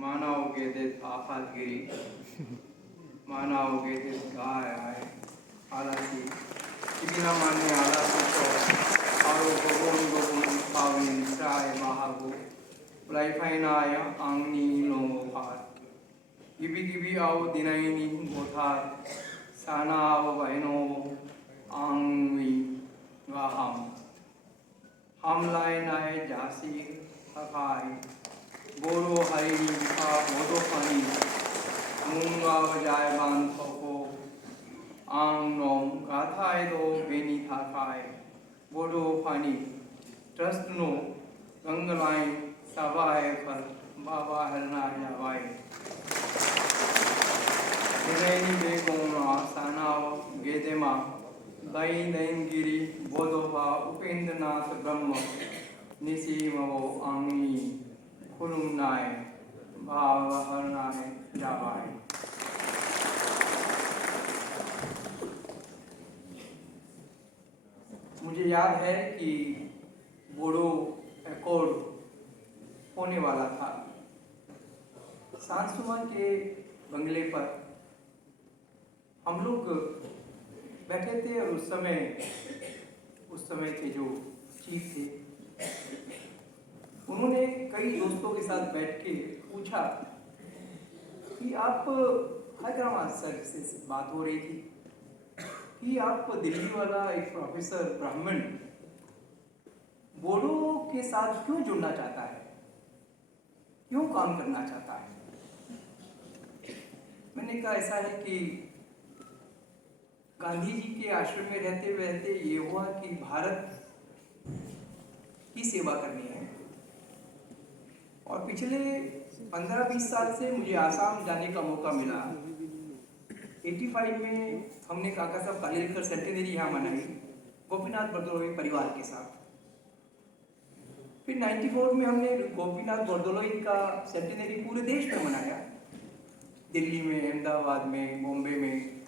मानावगेदित आफातगिरी मानावगेदित गाय आए आलासी किबिना माने आलासी को आरो गोगोन पाविन ट्राय महागो लाइफाइनाय आंगनी लोंगो पार गिबी आओ दिनाइनी बोथार साना आओ बहनो आंगवी हम लाए नाय जासी हकाई बोरो हरी का बोरो पानी मुंगा बजाय बान थोको आंग नोम गाथाए दो बेनी थाकाए बोरो पानी ट्रस्ट नो गंगलाई सवाए फल बाबा हरना जावाए दिनेनी बेगोना सानाव गेदेमा लाई नयनगिरी बोधोबा उपेंद्रनाथ ब्रह्म निसीमो आंगी खुलुमनाय भाव हरनाय जावाय। मुझे याद है कि बोडो एकॉर्ड होने वाला था। सांसुमा के बंगले पर हम लोग बैठे थे और उस समय के जो चीफ थे उन्होंने कई दोस्तों के साथ बैठ के पूछा कि आप हैदराबाद सर से बात हो रही थी कि आप दिल्ली वाला एक प्रोफेसर ब्राह्मण बोडो के साथ क्यों जुड़ना चाहता है, क्यों काम करना चाहता है। मैंने कहा ऐसा है कि गांधी जी के आश्रम में रहते ये हुआ कि भारत की सेवा करनी है और पिछले 15-20 साल से मुझे आसाम जाने का मौका मिला। 85 में हमने काका साहब कालेलकर सेंटेनरी यहाँ मनाई गोपीनाथ बरदोलोई परिवार के साथ। फिर 94 में हमने गोपीनाथ बरदोलोई का सेंटेनरी पूरे देश में मनाया, दिल्ली में, अहमदाबाद में, बॉम्बे में।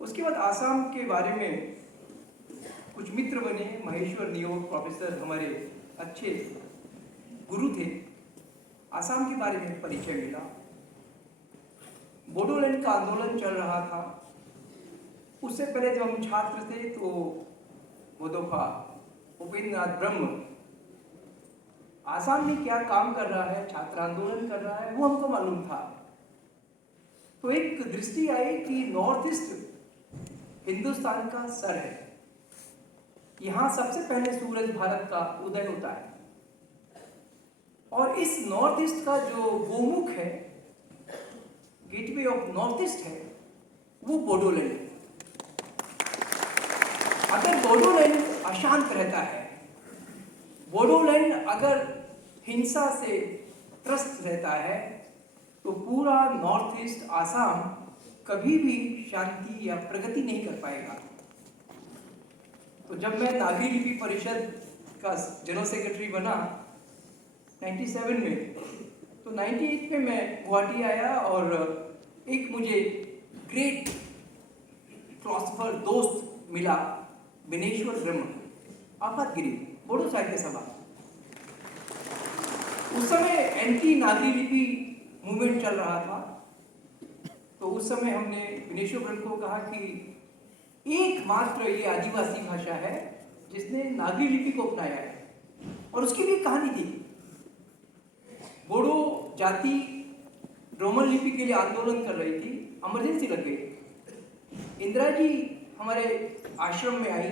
उसके बाद आसाम के बारे में कुछ मित्र बने। महेश्वर नियोग प्रोफेसर हमारे अच्छे गुरु थे। आसाम के बारे में परिचय मिला। बोडोलैंड का आंदोलन चल रहा था। उससे पहले जब हम छात्र थे तो बोधोफा उपेंद्रनाथ ब्रह्म आसाम में क्या काम कर रहा है, छात्र आंदोलन कर रहा है, वो हमको मालूम था। तो एक दृष्टि आई कि नॉर्थ ईस्ट हिंदुस्तान का सर है, यहाँ सबसे पहले सूरज भारत का उदय होता है और इस नॉर्थ ईस्ट का जो गोमुख है, गेटवे ऑफ नॉर्थ ईस्ट है, वो बोडोलैंड है। अगर बोडोलैंड अशांत रहता है, बोडोलैंड अगर हिंसा से त्रस्त रहता है, तो पूरा नॉर्थ ईस्ट आसाम कभी भी शांति या प्रगति नहीं कर पाएगा। तो जब मैं नागरी लिपि परिषद का जनरल सेक्रेटरी बना 97 में, तो 98 में मैं गुवाहाटी आया और एक मुझे ग्रेट फिलोसोफर दोस्त मिला, विनेश्वर ब्रह्म, आफतगिरी, बोडो साहित्य सभा। उस समय एंटी नागरी लिपि मूवमेंट चल रहा था। तो उस समय हमने विनेश्वर ब्रह्म को कहा कि एकमात्र ये आदिवासी भाषा है जिसने नागरी लिपि को अपनाया है, और उसकी भी कहानी थी। बोडो जाति रोमन लिपि के लिए आंदोलन कर रही थी, इमरजेंसी लग गई। इंदिरा जी हमारे आश्रम में आई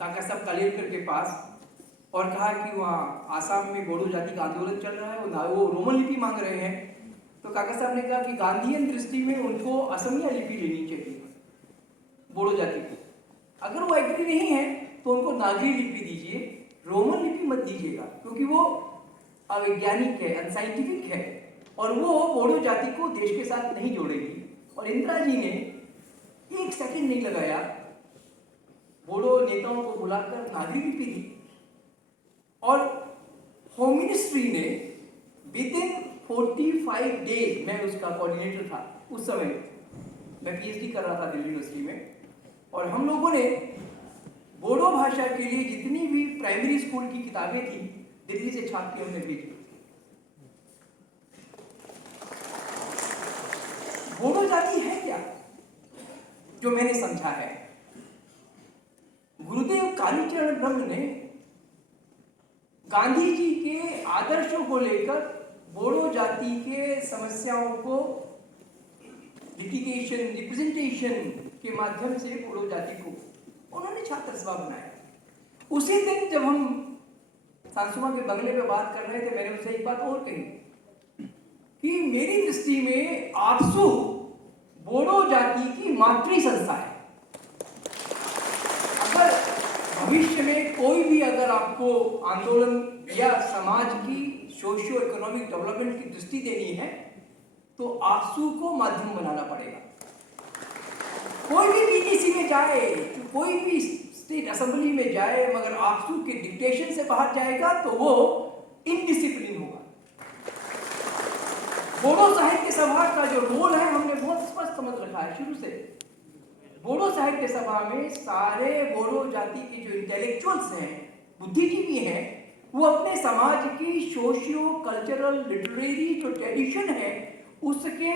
काका साहब कालेलकर के पास और कहा कि वहाँ आसाम में बोडो जाति का आंदोलन चल रहा है, वो रोमन लिपि मांग रहे हैं। तो काका साहब ने कहा कि गांधीयन दृष्टि में उनको असमिया लिपि लेनी चाहिए बोडो जाति को। अगर वो एग्री नहीं है तो उनको नागरी लिपि दीजिए, रोमन लिपि मत दीजिएगा, क्योंकि वो अवैज्ञानिक है, अनसाइंटिफिक है और वो बोडो जाति को देश के साथ नहीं जोड़ेगी। और इंदिरा जी ने एक सेकंड नहीं लगाया, बोडो नेताओं को बुलाकर नागरी लिपि दी और होम मिनिस्ट्री ने विदिन 45 डेज, मैं उसका कोऑर्डिनेटर था उस समय, मैं पीएचडी कर रहा था दिल्ली यूनिवर्सिटी में, और हम लोगों ने बोडो भाषा के लिए जितनी भी प्राइमरी स्कूल की किताबें थी दिल्ली से छाप के हमने भेजी। जो मैंने समझा है, गुरुदेव कालीचरण ब्रह्म ने गांधी जी के आदर्शों को लेकर बोडो जाति के समस्याओं को लिटिगेशन, रिप्रेजेंटेशन के माध्यम से बोडो जाति को उन्होंने छात्र सभा बनाया। उसी दिन जब हम सांसुमा के बंगले में बात कर रहे थे, मैंने उसे एक बात और कही कि मेरी दृष्टि में आपसू बोडो जाति की मातृ संस्था है। अगर भविष्य में कोई भी अगर आपको आंदोलन या समाज की सोशियो इकोनॉमिक डेवलपमेंट की दृष्टि देनी है तो आपसू को माध्यम बनाना पड़ेगा। कोई भी बीटीसी में जाए, कोई भी स्टेट असेंबली में जाए, मगर आपसू के डिक्टेशन से बाहर जाएगा तो वो इनडिसिप्लिन होगा। बोडो साहित्य सभा का जो रोल है हमने बहुत स्पष्ट समझ रखा है शुरू से। बोडो साहित्य सभा में सारे बोडो जाति के जो इंटेलेक्चुअल्स हैं, बुद्धिजीवी हैं, वो अपने समाज की सोशियो कल्चरल लिटरेरी जो ट्रेडिशन है उसके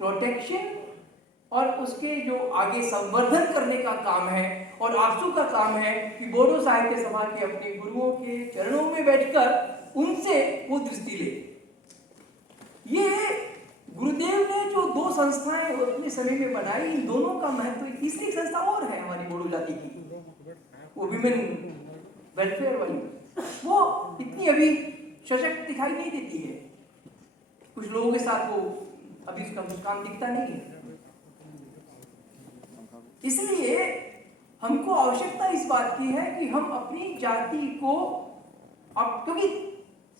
प्रोटेक्शन और उसके जो आगे संवर्धन करने का काम है। और आपसू का काम है कि बोडो साहित्य सभा के अपने गुरुओं के चरणों में बैठकर उनसे वो दृष्टि ले। ये गुरुदेव ने जो दो संस्थाएं अपने समय में बनाई, इन दोनों का महत्व। तीसरी संस्था और है हमारी बोडो जाति की, वो विमेन वेलफेयर वाली, वो इतनी अभी सशक्त दिखाई नहीं देती है। कुछ लोगों के साथ वो अभी उसका काम दिखता नहीं है। इसलिए हमको आवश्यकता इस बात की है कि हम अपनी जाति को, अब क्योंकि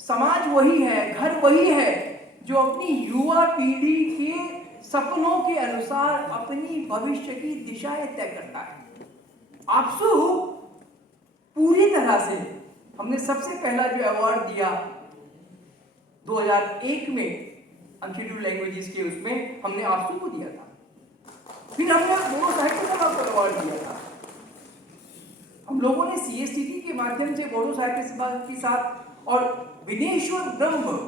समाज वही है, घर वही है जो अपनी युवा पीढ़ी के सपनों के अनुसार अपनी भविष्य की दिशाएं तय करता है। आपसू पूरी तरह से, हमने सबसे पहला जो अवार्ड दिया 2001 में अनशेड्यूल्ड लैंग्वेजेस के, उसमें हमने आपसू को दिया था। फिर हमने बोडो साहित्य सभा को अवार्ड दिया था। हम लोगों ने CSTT के माध्यम से बोडो साहित्य सभा के साथ, और विनेश्वर ब्रह्म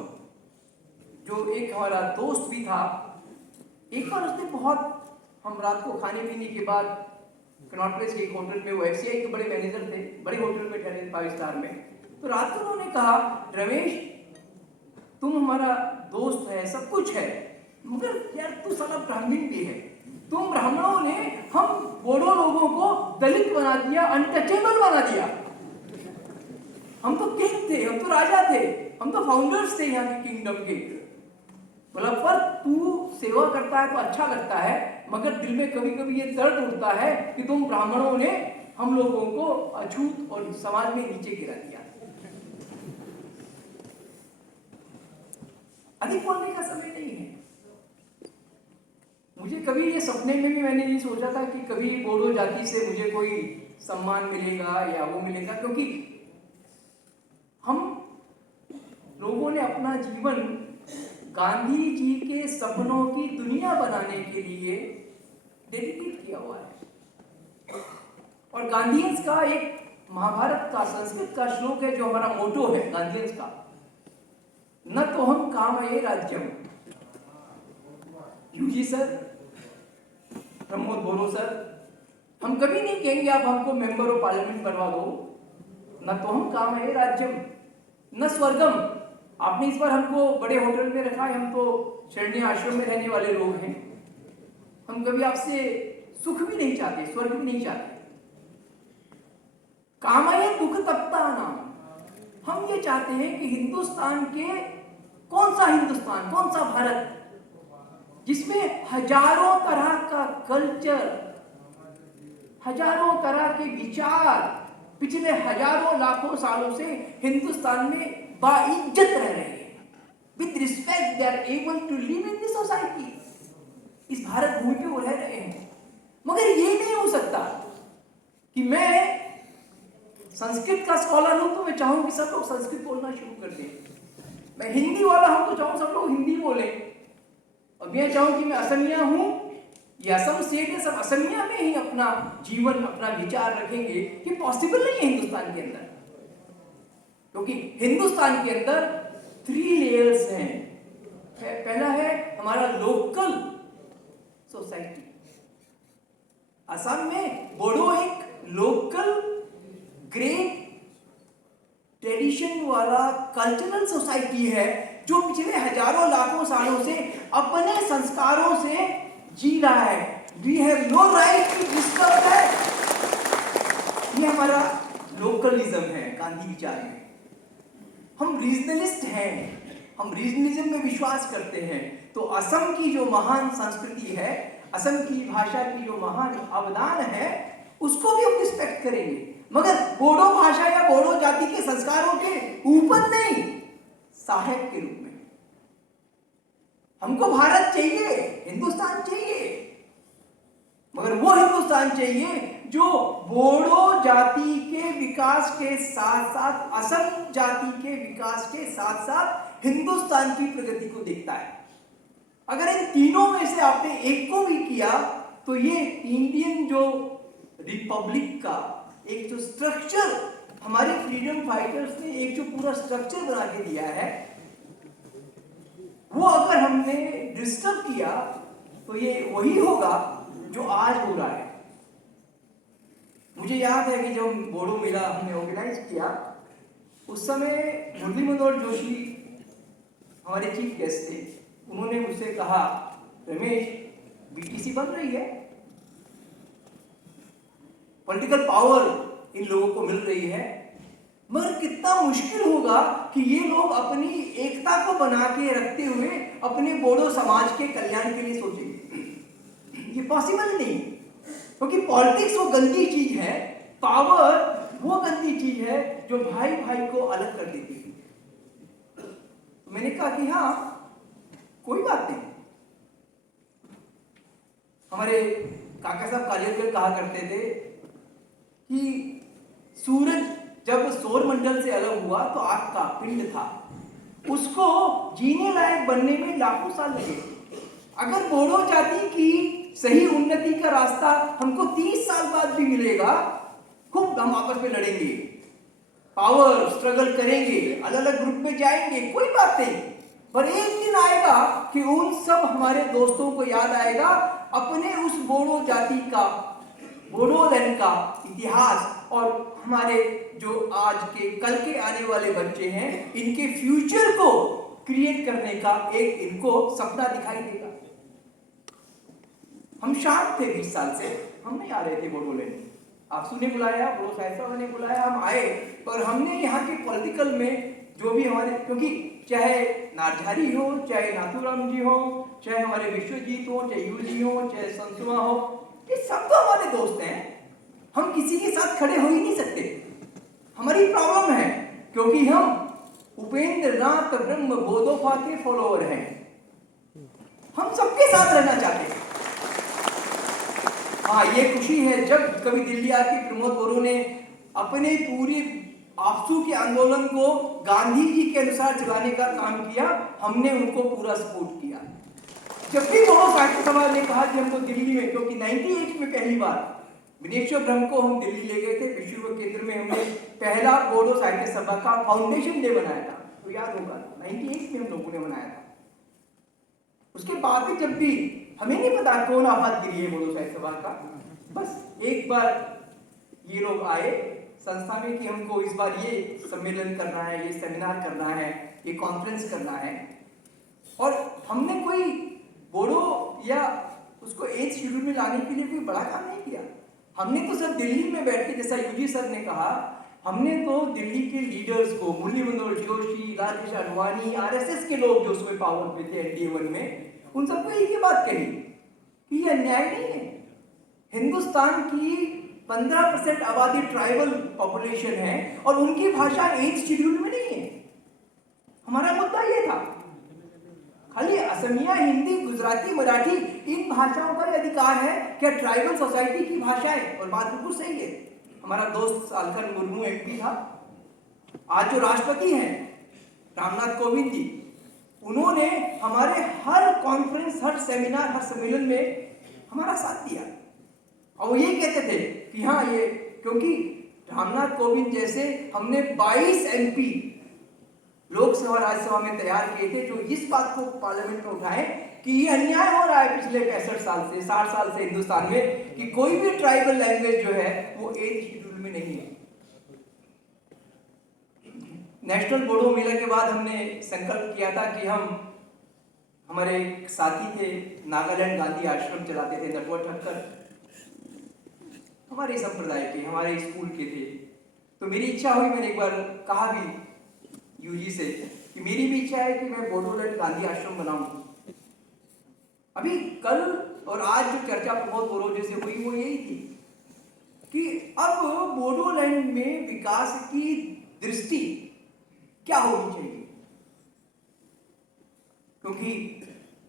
जो एक हमारा दोस्त भी था, एक बार उसने बहुत, हम रात को खाने पीने के बाद कनॉट प्लेस के एक होटल में, वो FCI के बड़े मैनेजर थे, बड़े होटल में ठहरे 5 स्टार में, तो रात को उन्होंने कहा, रमेश तुम हमारा दोस्त है, सब कुछ है, मगर यार तू साला ब्राह्मण भी है। तुम ब्राह्मणों ने हम बोडो लोगों को दलित बना दिया, अनटचेबल बना दिया। हम तो किंग थे, हम तो राजा थे, हम तो फाउंडर्स थे यहाँ के किंगडम के। बोला पर तू सेवा करता है तो अच्छा लगता है, मगर दिल में कभी कभी ये दर्द उठता है कि तुम ब्राह्मणों ने हम लोगों को अछूत और समाज में नीचे गिरा दिया। अधिक बोलने का समय नहीं है। मुझे कभी ये सपने में भी मैंने नहीं सोचा था कि कभी बोडो जाति से मुझे कोई सम्मान मिलेगा या वो मिलेगा, क्योंकि हम लोगों ने अपना जीवन गांधी जी के सपनों की दुनिया बनाने के लिए डेडिकेट किया हुआ है। और गांधीयंस का एक महाभारत का संस्कृत का श्लोक है जो हमारा मोटो है गांधीयंस का, न तो हम कामये राज्यम। यूजी सर, प्रमोद बोरो सर, हम कभी नहीं कहेंगे आप हमको मेंबर ऑफ पार्लियामेंट बनवा दो। न तो हम कामये राज्यम न स्वर्गम। आपने इस बार हमको बड़े होटल में रखा है, हम तो शरण्य आश्रम में रहने वाले लोग हैं। हम कभी आपसे सुख भी नहीं चाहते, स्वर्ग भी नहीं चाहते। कामये दुख तप्ता नाम। हम ये चाहते हैं कि हिंदुस्तान के, कौन सा हिंदुस्तान, कौन सा भारत जिसमें हजारों तरह का कल्चर, हजारों तरह के विचार पिछले हजारों लाखों सालों से हिंदुस्तान में बाइज्जत रह रहे हैं। With respect they are able to live in this society. इस भारत भूमि पे वो रह रहे हैं। मगर ये नहीं हो सकता कि मैं संस्कृत का स्कॉलर हूं तो मैं चाहूं कि सब लोग संस्कृत बोलना शुरू कर दें। मैं हिंदी वाला हूं तो चाहूं सब लोग हिंदी बोले। और मैं चाहूं कि मैं असमिया हूं, ये असम स्टेट है, सब असमिया में ही अपना जीवन, अपना विचार रखेंगे, ये पॉसिबल नहीं है हिंदुस्तान के अंदर। क्योंकि हिंदुस्तान के अंदर 3 लेयर्स हैं। पहला है हमारा लोकल सोसाइटी, असम में बोडो एक लोकल ग्रेट ट्रेडिशन वाला कल्चरल सोसाइटी है जो पिछले हजारों लाखों सालों से अपने संस्कारों से जी रहा है। We have no right to disturb that. ये हमारा लोकलिज्म है गांधी विचार में। हम रीजनलिस्ट हैं, हम रीजनलिज्म में विश्वास करते हैं। तो असम की जो महान संस्कृति है, असम की भाषा की जो महान अवदान है, उसको भी हम रिस्पेक्ट करेंगे, मगर बोडो भाषा या बोडो जाति के संस्कारों के ऊपर नहीं, सहायक के रूप में। हमको भारत चाहिए, हिंदुस्तान चाहिए, मगर वो हिंदुस्तान चाहिए जो बोडो जाति के विकास के साथ साथ, असम जाति के विकास के साथ साथ हिंदुस्तान की प्रगति को देखता है। अगर इन तीनों में से आपने एक को भी किया तो ये इंडियन जो रिपब्लिक का एक जो स्ट्रक्चर, हमारे फ्रीडम फाइटर्स ने एक जो पूरा स्ट्रक्चर बना के दिया है, वो अगर हमने डिस्टर्ब किया तो ये वही होगा जो आज हो रहा है। मुझे याद है कि जब बोडो मेला हमने ऑर्गेनाइज किया, उस समय मुरली मनोहर जोशी हमारे चीफ गेस्ट थे। उन्होंने मुझसे कहा, रमेश, बीटीसी बन रही है, पॉलिटिकल पावर इन लोगों को मिल रही है, मगर कितना मुश्किल होगा कि ये लोग अपनी एकता को बना के रखते हुए अपने बोडो समाज के कल्याण के लिए सोचेंगे। ये पॉसिबल नहीं, क्योंकि पॉलिटिक्स वो गंदी चीज है, पावर वो गंदी चीज है जो भाई भाई को अलग कर देती है। तो मैंने कहा कि हाँ, कोई बात नहीं। हमारे काका साहब कालियकर कहा करते थे कि सूरज जब सौर मंडल से अलग हुआ तो आग का पिंड था, उसको जीने लायक बनने में लाखों साल लगे। अगर बोडो जाति की सही उन्नति का रास्ता हमको 30 साल बाद भी मिलेगा, खूब हम आपस में लड़ेंगे, पावर स्ट्रगल करेंगे, अलग अलग ग्रुप में जाएंगे, कोई बात नहीं, पर एक दिन आएगा कि उन सब हमारे दोस्तों को याद आएगा अपने उस बोडो जाति का, बोडोलैंड का इतिहास, और हमारे जो आज के कल के आने वाले बच्चे हैं, इनके फ्यूचर को क्रिएट करने का एक इनको सपना दिखाई देगा। हम शांत थे 20 साल से, हम नहीं आ रहे थे बोडोलैंड। आपसू ने बुलाया, बोडो साहिब साहब ने बुलाया, हम आए, पर हमने यहाँ के पॉलिटिकल में जो भी हमारे, क्योंकि चाहे नारझारी हो, चाहे नाथूराम जी हो, चाहे हमारे विश्वजीत हो, चाहे यू जी हो, चाहे संसुआ हो, ये सब तो हमारे दोस्त हैं। हम किसी के साथ खड़े हो ही नहीं सकते। हमारी प्रॉब्लम है क्योंकि हम उपेंद्र नाथ ब्रह्म बोधोफा के फॉलोअर हैं। हम सबके साथ रहना चाहते हैं। हाँ, ये खुशी है जब कभी दिल्ली आके प्रमोद बोरो ने अपने पूरी आपसू के आंदोलन को गांधी जी के अनुसार चलाने का काम किया, हमने उनको पूरा सपोर्ट किया। जब भी बोडो साहित्य सभा ने कहा कि हमको दिल्ली में, क्योंकि 98 में पहली बार विनेश्वर ब्रह्म को हम दिल्ली ले गए थे, विश्व केंद्र में हमने पहला बोडो साहित्य सभा का फाउंडेशन डे बनाया था, तो याद होगा 98 में हम लोगों ने बनाया था। उसके बाद भी जब भी, हमें नहीं पता कौन आफत गिरी है बोडो साहित्य सभा का, बस एक बार ये लोग आए संस्था में कि हमको इस बार ये सम्मेलन करना है, ये सेमिनार करना है, ये कॉन्फ्रेंस करना है, और हमने कोई बोडो या उसको एज शेड्यूल में लाने के लिए कोई बड़ा काम नहीं किया। हमने तो सब दिल्ली में बैठ के, जैसा यूजी सर ने कहा, हमने तो दिल्ली के लीडर्स को, मुरली मनोहर जोशी, राजेश अडवाणी, आरएसएस के लोग जो उसमें पावर पे थे एनडीए 1 में, उन सबको एक ही बात कही कि ये अन्याय नहीं है। हिंदुस्तान की 15% आबादी ट्राइबल पॉपुलेशन है और उनकी भाषा एज शेड्यूल में नहीं है। हमारा मुद्दा ये था, खाली असमिया, हिंदी, गुजराती, मराठी, इन भाषाओं का अधिकार है क्या ट्राइबल सोसाइटी की भाषा है? और बात बिल्कुल सही है। हमारा दोस्त सालखन मुर्मू एमपी था, आज जो राष्ट्रपति हैं रामनाथ कोविंद जी, उन्होंने हमारे हर कॉन्फ्रेंस, हर सेमिनार, हर सम्मेलन में हमारा साथ दिया, और वो यही कहते थे कि हाँ, ये क्योंकि रामनाथ कोविंद जैसे हमने 22 एमपी लोकसभा राज्यसभा में तैयार किए थे, जो इस बात को पार्लियामेंट में उठाए कि ये अन्याय हो रहा है पिछले 65 साल से 60 साल से हिंदुस्तान में कि कोई भी ट्राइबल लैंग्वेज जो है वो 8th शेड्यूल में नहीं है। नेशनल बोडो मेला के बाद हमने संकल्प किया था कि हम, हमारे साथी थे नागालैंड गांधी आश्रम चलाते थे नटवर ठक्कर, हमारे संप्रदाय के, हमारे स्कूल के थे। तो मेरी इच्छा हुई, मैंने एक बार कहा भी यूजी से कि मेरी भी इच्छा है कि मैं बोडोलैंड गांधी आश्रम बनाऊं। अभी कल और आज जो चर्चा प्रमोद बोरोजे से हुई वो यही थी कि अब बोडोलैंड में विकास की दृष्टि क्या होनी चाहिए, क्योंकि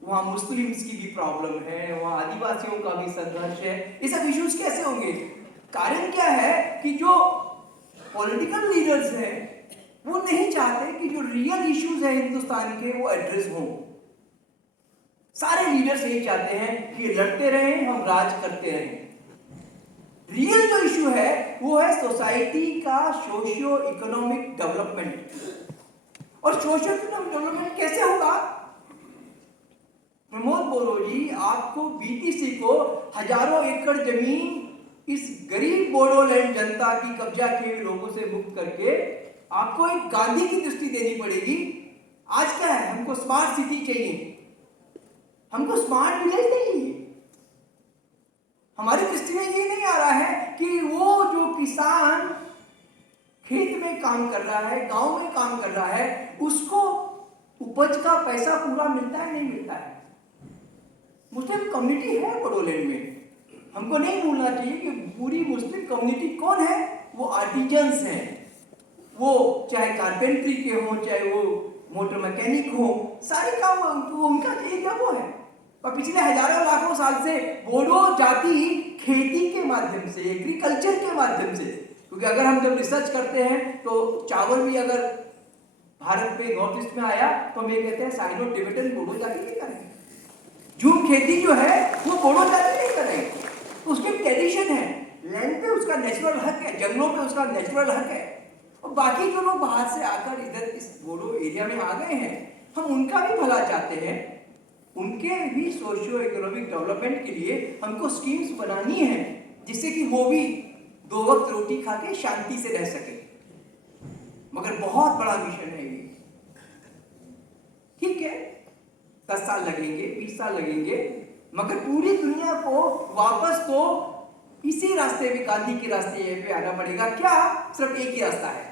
वहां मुस्लिम्स की भी प्रॉब्लम है, वहां आदिवासियों का भी संघर्ष है। ये सब इश्यूज कैसे होंगे? कारण क्या है कि जो पॉलिटिकल लीडर्स हैं वो नहीं चाहते कि जो रियल इश्यूज है हिंदुस्तान के वो एड्रेस हों। सारे लीडर्स यही चाहते हैं कि लड़ते रहें, हम राज करते रहें। रियल जो इशू है वो है सोसाइटी का सोशियो इकोनॉमिक डेवलपमेंट। और सोशियो इकोनॉमिक डेवलपमेंट कैसे होगा? प्रमोद बोरोजी आपको बीटीसी को हजारों एकड़ जमीन इस गरीब बोडोलैंड जनता की कब्जा किए हुए लोगों से मुक्त करके आपको एक गांधी की दृष्टि देनी पड़ेगी। आज क्या है, हमको स्मार्ट सिटी चाहिए, हमको स्मार्ट विलेज चाहिए। हमारी दृष्टि में ये नहीं आ रहा है कि वो जो किसान खेत में काम कर रहा है, गांव में काम कर रहा है, उसको उपज का पैसा पूरा मिलता है, नहीं मिलता है। मुस्लिम कम्युनिटी है बोडोलैंड में, हमको नहीं भूलना चाहिए कि पूरी मुस्लिम कम्युनिटी कौन है? वो आर्टिजन्स हैं, वो चाहे कारपेंट्री के हों, चाहे वो मोटर मैकेनिक हो, सारे काम उनका एरिया वो है। और पिछले हजारों लाखों साल से बोडो जाति खेती के माध्यम से, एग्रीकल्चर के माध्यम से, क्योंकि अगर हम जब रिसर्च करते हैं तो चावल भी अगर भारत में नॉर्थ ईस्ट में आया तो हम ये कहते हैं साइनो टिबेटन बोडो जाति नहीं करेंगे। झूम खेती जो है वो बोडो जाति नहीं करेंगे, उसकी ट्रेडिशन है, लैंड पे उसका नेचुरल हक है, जंगलों पे उसका नेचुरल हक है। और बाकी जो लोग बाहर से आकर इधर इस बोडो एरिया में आ गए हैं, हम उनका भी भला चाहते हैं, उनके भी सोशियो इकोनॉमिक डेवलपमेंट के लिए हमको स्कीम्स बनानी है जिससे कि वो भी 2 वक्त रोटी खा के शांति से रह सके। मगर बहुत बड़ा मिशन है ये। ठीक है, 10 साल लगेंगे, 20 साल लगेंगे, मगर पूरी दुनिया को वापस तो इसी रास्ते पे, गांधी के रास्ते पे आना पड़ेगा। क्या? सिर्फ एक ही रास्ता है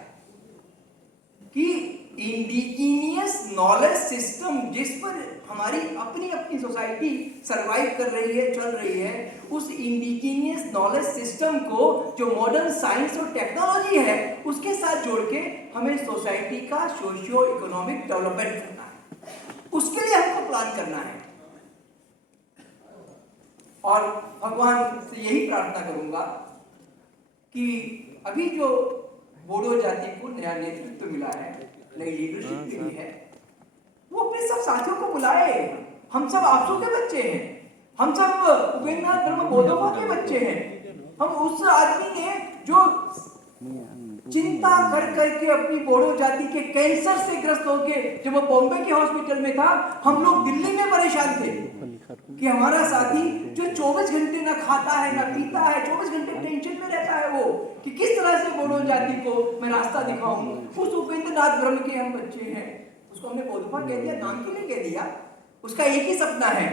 कि इंडिजीनियस नॉलेज सिस्टम जिस पर हमारी अपनी अपनी सोसाइटी सरवाइव कर रही है, चल रही है, उस इंडिजीनियस नॉलेज सिस्टम को जो मॉडर्न साइंस और टेक्नोलॉजी है उसके साथ जोड़ के हमें सोसाइटी का सोशियो इकोनॉमिक डेवलपमेंट करना है। उसके लिए हमको प्लान करना है। और भगवान से यही प्रार्थना करूंगा कि अभी जो बोडो जाति को नया नेतृत्व मिला है, नई लीडरशिप मिली है, वो अपने सब साथियों को बुलाए। हम सब आपसों के बच्चे हैं, हम सब उपेंद्रनाथ ब्रह्म बोधोपा के बच्चे हैं। हम उस आदमी ने जो चिंता कर करके अपनी बोडो जाति के कैंसर से ग्रस्त होके, जब वो बॉम्बे के हॉस्पिटल में था, हम लोग दिल्ली में परेशान थे कि हमारा साथी जो 24 घंटे ना खाता है ना पीता है, 24 घंटे टेंशन में रहता है, वो कि किस तरह से बोडो जाति को मैं रास्ता दिखाऊं। उस उपेंद्रनाथ ब्रह्म के हम बच्चे हैं, उसको हमने बोधोपा कह दिया, नाम क्यों नहीं कह दिया? उसका एक ही सपना है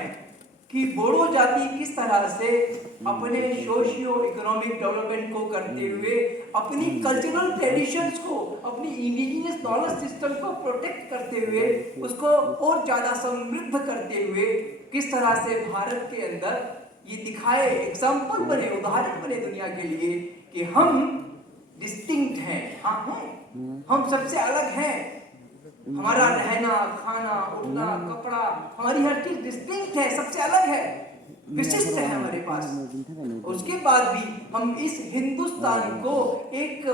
कि बोडो जाति किस तरह से अपने सोशियो इकोनॉमिक डेवलपमेंट को करते हुए, अपनी कल्चरल ट्रेडिशंस को, अपनी इंडिजिनियस नॉलेज सिस्टम को प्रोटेक्ट करते हुए, उसको और ज्यादा समृद्ध करते हुए किस तरह से भारत के अंदर ये दिखाए, एग्जाम्पल बने, उदाहरण बने दुनिया के लिए कि हम डिस्टिंक्ट हैं। हाँ हैं, हम सबसे अलग हैं। हमारा रहना, खाना, उठना, कपड़ा, हमारी हर चीज डिस्टिंक्ट है, सबसे अलग है, विशिष्ट है हमारे पास। उसके बाद भी हम इस हिंदुस्तान को एक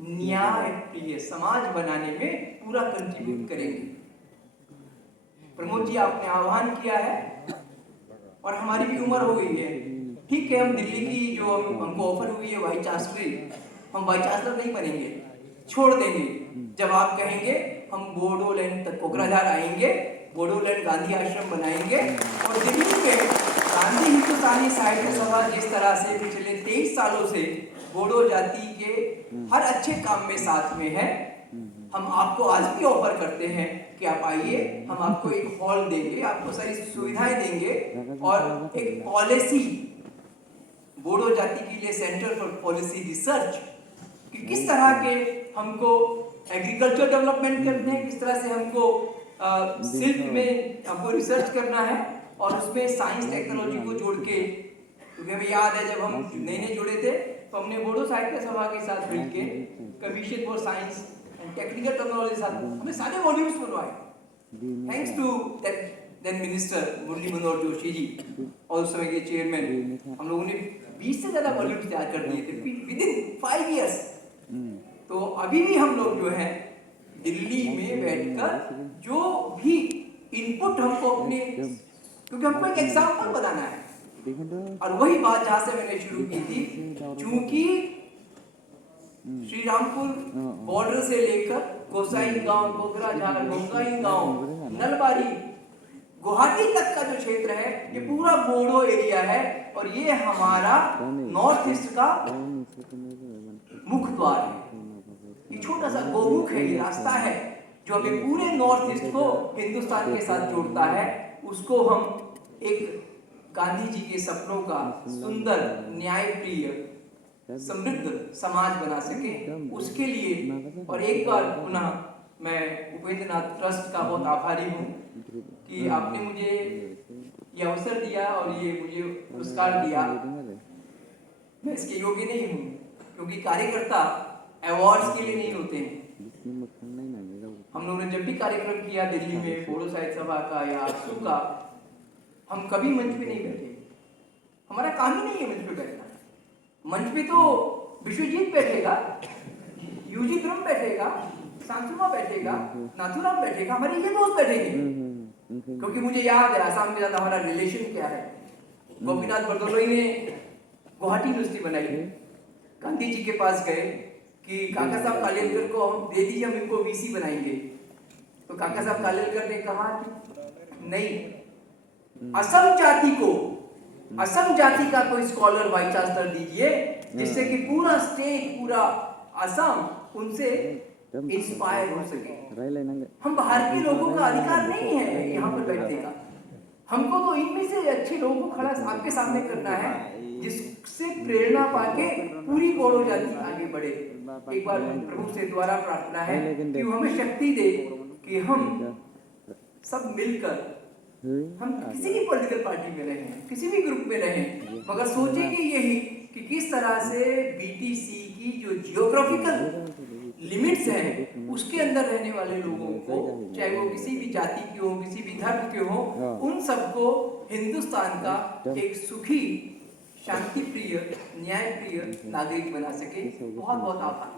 न्याय प्रिय समाज बनाने में पूरा कंट्रीब्यूट करेंगे। प्रमोद जी, आपने आह्वान किया है और हमारी भी उम्र हो गई है। ठीक है, हम दिल्ली की जो हमको ऑफर हुई है वाइस चांसलरी, हम वाइस चांसलर नहीं बनेंगे, छोड़ देंगे। जब आप कहेंगे हम बोडोलैंड तक कोकराझार आएंगे, बोडोलैंड गांधी आश्रम बनाएंगे और दिल्ली में गांधी हिंदुस्तानी साहित्य सभा जिस तरह से पिछले 23 सालों से बोडो जाति के हर अच्छे काम में साथ में है, हम आपको आज भी ऑफर करते हैं कि आप आइए, हम आपको एक हॉल देंगे, आपको सारी सुविधाएं देंगे और एक पॉलिसी बोडो जाति के लिए सेंटर फॉर पॉलिसी रिसर्च कि किस तरह के हमको एग्रीकल्चर डेवलपमेंट करते हैं, किस तरह से हमको सिल्क में हमको रिसर्च करना है और उसमें साइंस टेक्नोलॉजी को जोड़ के, क्योंकि हमें याद है जब हम नए जुड़े थे तो हमने बोडो साहित्य सभा के साथ मिलके commission for science and technical technology साथ हमने सारे वॉल्यूम्स बनवाए, thanks to then minister Murli Manohar Joshi ji और उस समय के चेयरमैन। हम लोगों ने 20 से ज्यादा वॉल्यूम्स तैयार कर दिए थे विद इन 5 इयर्स। तो अभी भी हम लोग जो है दिल्ली में बैठकर जो भी इनपुट हमको अपने, क्योंकि हमको एक एग्जाम्पल बनाना है और वही बात जहां से मैंने शुरू की थी, क्योंकि श्री रामपुर बॉर्डर से लेकर गोसाई गांव, कोकराझार, गोंगाई गांव, नलबारी, गुवाहाटी तक का जो क्षेत्र है ये पूरा बोडो एरिया है और ये हमारा नॉर्थ ईस्ट का मुख्य द्वार है। ये छोटा सा गोमुख है, ये रास्ता है जो हमें पूरे नॉर्थ ईस्ट को हिंदुस्तान के साथ जोड़ता है। उसको हम एक गांधी जी के सपनों का सुंदर, न्यायप्रिय, समृद्ध समाज बना सके, उसके लिए। और एक बार पुनः मैं उपेंद्र नाथ ट्रस्ट का बहुत आभारी हूँ कि आपने मुझे ये अवसर दिया और ये मुझे पुरस्कार दिया। मैं इसके योग्य नहीं हूँ क्योंकि कार्यकर्ता अवार्ड्स के लिए नहीं होते हैं। हम लोगों ने जब भी कार्यक्रम किया दिल्ली में बोडो साहित्य सभा का या आसू का, हम कभी मंच पे नहीं बैठे, हमारा काम ही नहीं है मंच पे बैठना। मंच पे तो विश्वजीत बैठेगा, यूजी ब्रह्म बैठेगा, शांतुमा बैठेगा, नाथुराम बैठेगा, हमारे ये दोस्त बैठेंगे। क्योंकि मुझे याद है आसाम के साथ हमारा रिलेशन क्या है। गोपीनाथ बरदोलोई ने गुवाहाटी यूनिवर्सिटी बनाई, गांधी जी के पास गए कि काका साहब कालेलकर को हम दे दीजिए, हम इनको वीसी बनाएंगे। तो काका साहब कालेलकर ने कहा कि नहीं, असम जाति को, असम जाति का कोई स्कॉलर वाइस चांसलर दीजिए जिससे कि पूरा स्टेट, पूरा असम उनसे इंस्पायर हो सके। हम बाहर के लोगों का अधिकार नहीं है यहाँ पर बैठने का, हमको तो इनमें से अच्छे लोगों को खड़ा आपके सामने करना है जिससे प्रेरणा पाके पूरी बोडो जाति आगे बढ़े। एक बार प्रभु से द्वारा प्रार्थना है कि वो हमें शक्ति दे कि हम सब मिलकर, हम किसी भी पॉलिटिकल पार्टी में रहें, किसी भी ग्रुप में रहें, मगर सोचेंगे यही कि किस तरह से बीटीसी की जो जियोग्राफिकल लिमिट्स हैं उसके अंदर रहने वाले लोगों को, चाहे वो किसी भी जाति के हो, किसी भी धर्म के हो, उन सबको हिंदुस्तान का एक सुखी, शांति प्रिय, न्याय प्रिय नागरिक बना सके। बहुत बहुत आभार।